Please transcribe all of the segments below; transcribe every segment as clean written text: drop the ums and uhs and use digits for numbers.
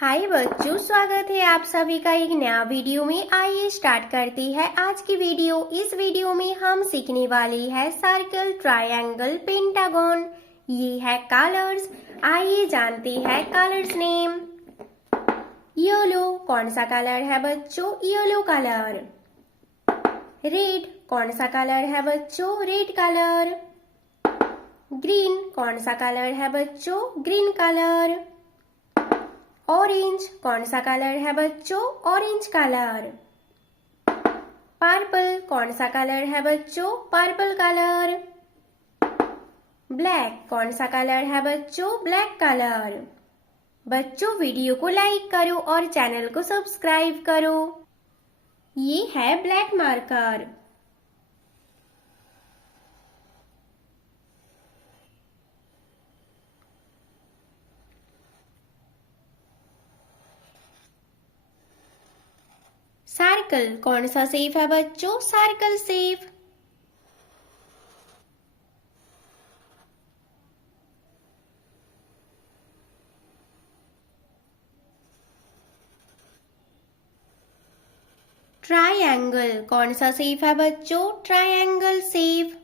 हाय बच्चों, स्वागत है आप सभी का एक नया वीडियो में। आइए स्टार्ट करते हैं आज की वीडियो। इस वीडियो में हम सीखने वाले हैं सर्कल, ट्रायंगल, पेंटागन। ये है कलर्स। आइए जानते हैं कलर्स नेम। येलो कौन सा कलर है बच्चों? Yellow colour. रेड कौन सा कलर है बच्चों? Red colour. ग्रीन कौन सा कलर है बच्चों? Green colour. ऑरेंज कौन सा कलर है बच्चों? Orange colour. पर्पल कौन सा कलर है बच्चों? Purple colour. ब्लैक कौन सा कलर है बच्चों? Black colour. बच्चों वीडियो को लाइक करो और चैनल को सब्सक्राइब करो। ये है ब्लैक मार्कर। सर्कल कौन सा शेप है बच्चों? Circle shape. ट्रायंगल कौन सा शेप है बच्चों? Triangle shape.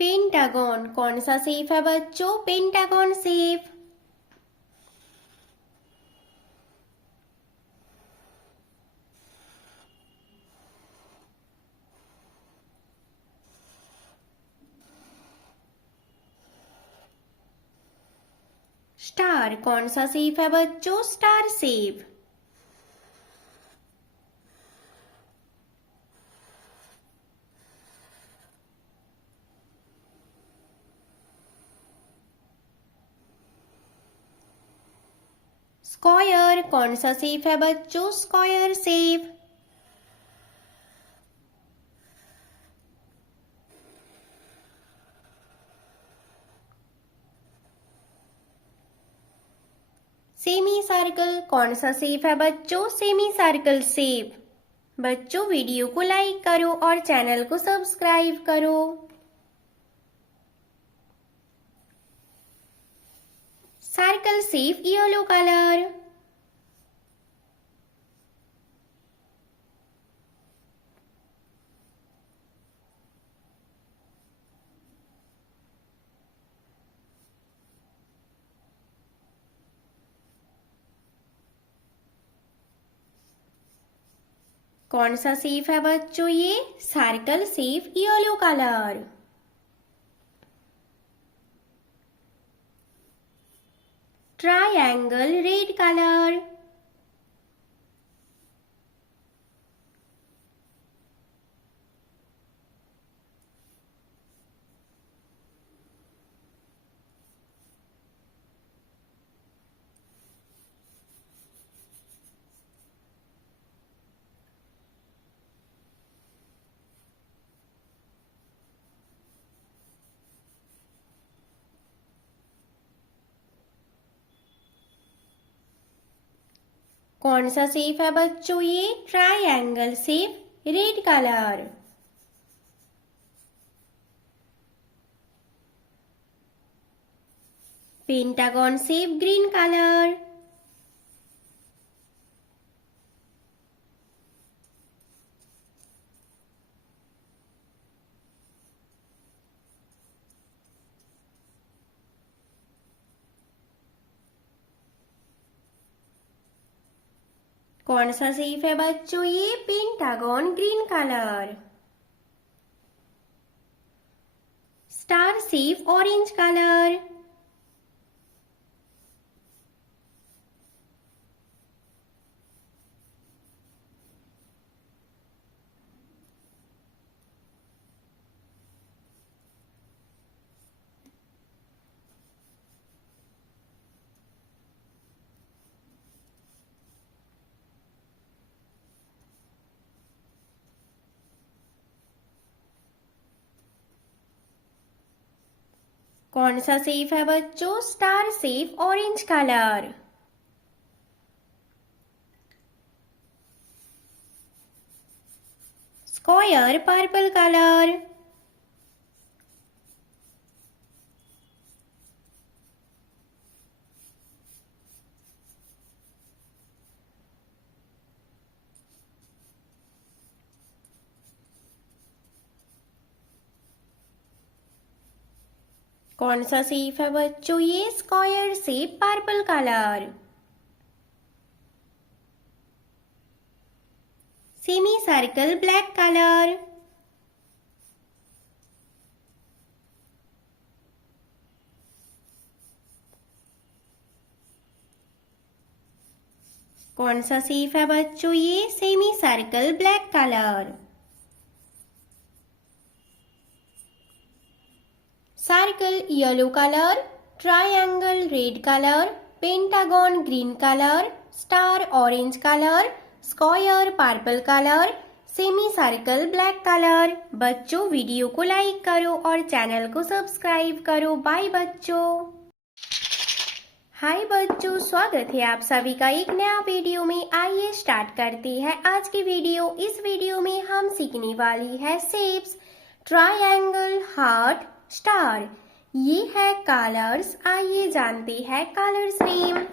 पेंटागन कौन सा शेप है बच्चों? Pentagon shape. स्टार कौन सा शेप है बच्चों? Star shape. स्क्वायर कौन सा शेप है बच्चों? Square shape. सेमी सर्कल कौन सा शेप है बच्चों? Semi circle shape. बच्चों वीडियो को लाइक करो और चैनल को सब्सक्राइब करो। Circle shape yellow colour. कौन सा शेप है बच्चों? ये circle shape yellow colour. Triangle red colour. कौन सा शेप है बच्चों? ये triangle shape red colour. Pentagon shape green colour. कौन सा शेप है बच्चों? ये pentagon green colour. Star shape orange colour. कौन सा शेप है बच्चों? Star shape orange colour. Square purple color. कौन सा शेप है बच्चों? ये square shape purple colour. Semi circle black colour. कौन सा शेप है बच्चों? ये semi circle black colour. Circle yellow colour, triangle red colour, pentagon green colour, star orange colour, square purple colour, semi circle black colour. बच्चों video को like करो और channel को सब्सक्राइब करो। बाय बच्चों। हाय बच्चों, स्वागत है आप सभी का एक नया वीडियो में। आइए स्टार्ट करते हैं आज की वीडियो। इस वीडियो में हम सीखने वाली है शेप्स, ट्रायंगल, हार्ट, स्टार। ये है कलर्स। आइए जानते हैं कलर्स नेम।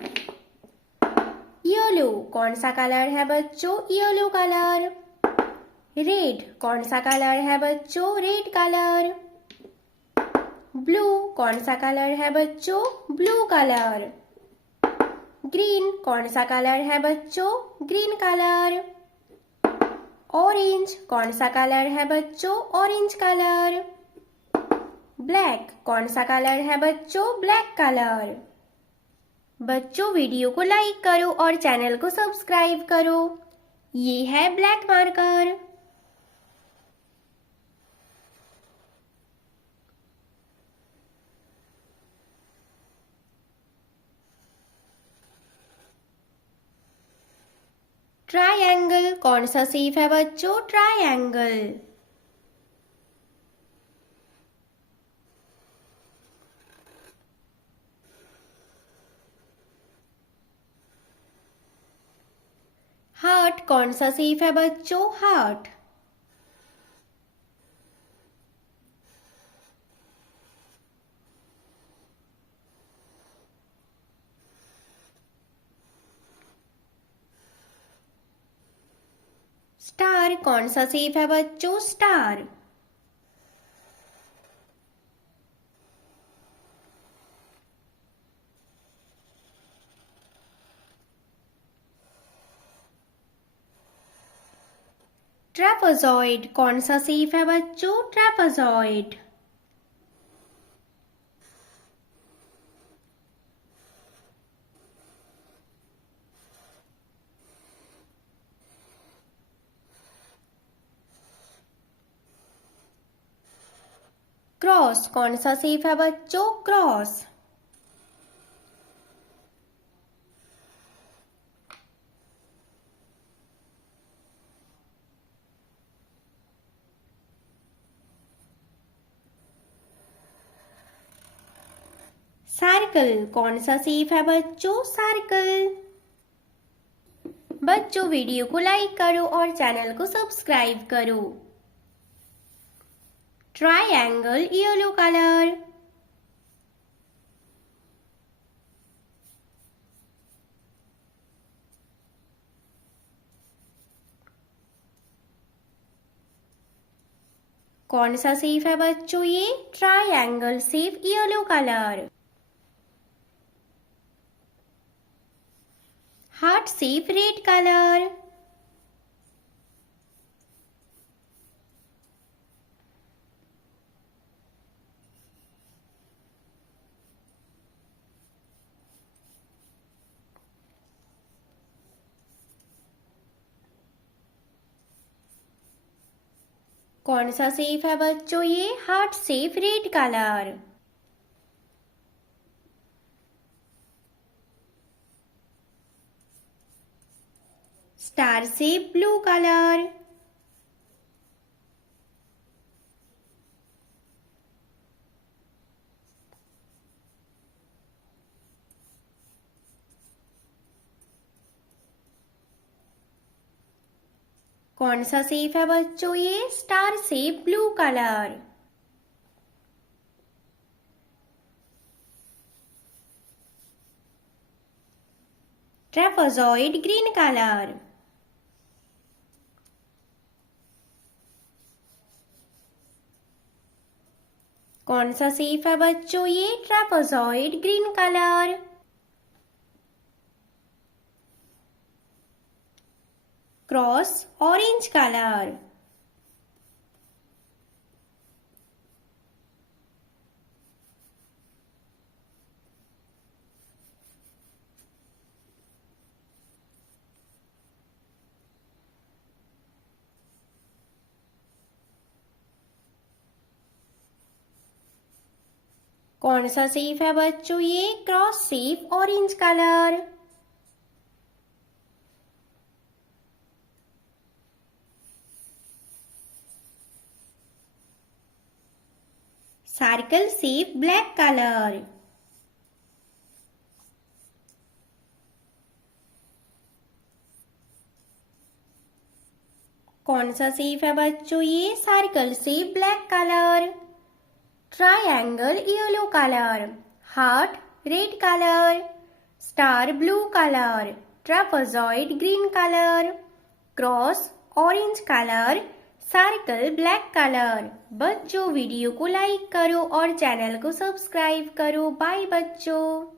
येलो कौन सा कलर है बच्चों? Yellow colour. रेड कौन सा कलर है बच्चों? Red colour. ब्लू कौन सा कलर है बच्चों? Blue colour. ग्रीन कौन सा कलर है बच्चों? Green colour. ऑरेंज कौन सा कलर है बच्चों? Orange colour. ब्लैक कौन सा कलर है बच्चों? Black colour. बच्चों वीडियो को लाइक करो और चैनल को सब्सक्राइब करो। ये है ब्लैक मार्कर। ट्रायंगल कौन सा शेप है बच्चों? ट्रायंगल। हार्ट कौन सा शेप है बच्चों? हार्ट। स्टार कौन सा शेप है बच्चों? स्टार। ट्रेपेजॉइड कौन सा शेप है बच्चों? ट्रेपेजॉइड। क्रॉस कौन सा शेप है बच्चों? क्रॉस। सर्कल कौन सा शेप है बच्चों? सर्कल। बच्चों वीडियो को लाइक करो और चैनल को सब्सक्राइब करो। Triangle yellow colour. कौन सा शेप है बच्चों? ये triangle shape yellow colour. Heart shape red colour. कौन सा शेप है बच्चों? ये heart shape red colour. Star shape blue colour. कौन सा शेप है बच्चों? ये star shape blue colour. Trapezoid green colour. कौन सा शेप है बच्चों? ये trapezoid green colour. Cross orange colour. कौन सा शेप है बच्चों? ये cross shape orange colour. Circle shape black colour. कौन सा शेप है बच्चों? ये circle shape black colour. Triangle yellow colour. Heart red colour. Star blue colour. Trapezoid green colour. Cross orange colour. Circle black colour. बच्चों video को like करो और channel को सब्सक्राइब करो। बाय बच्चों।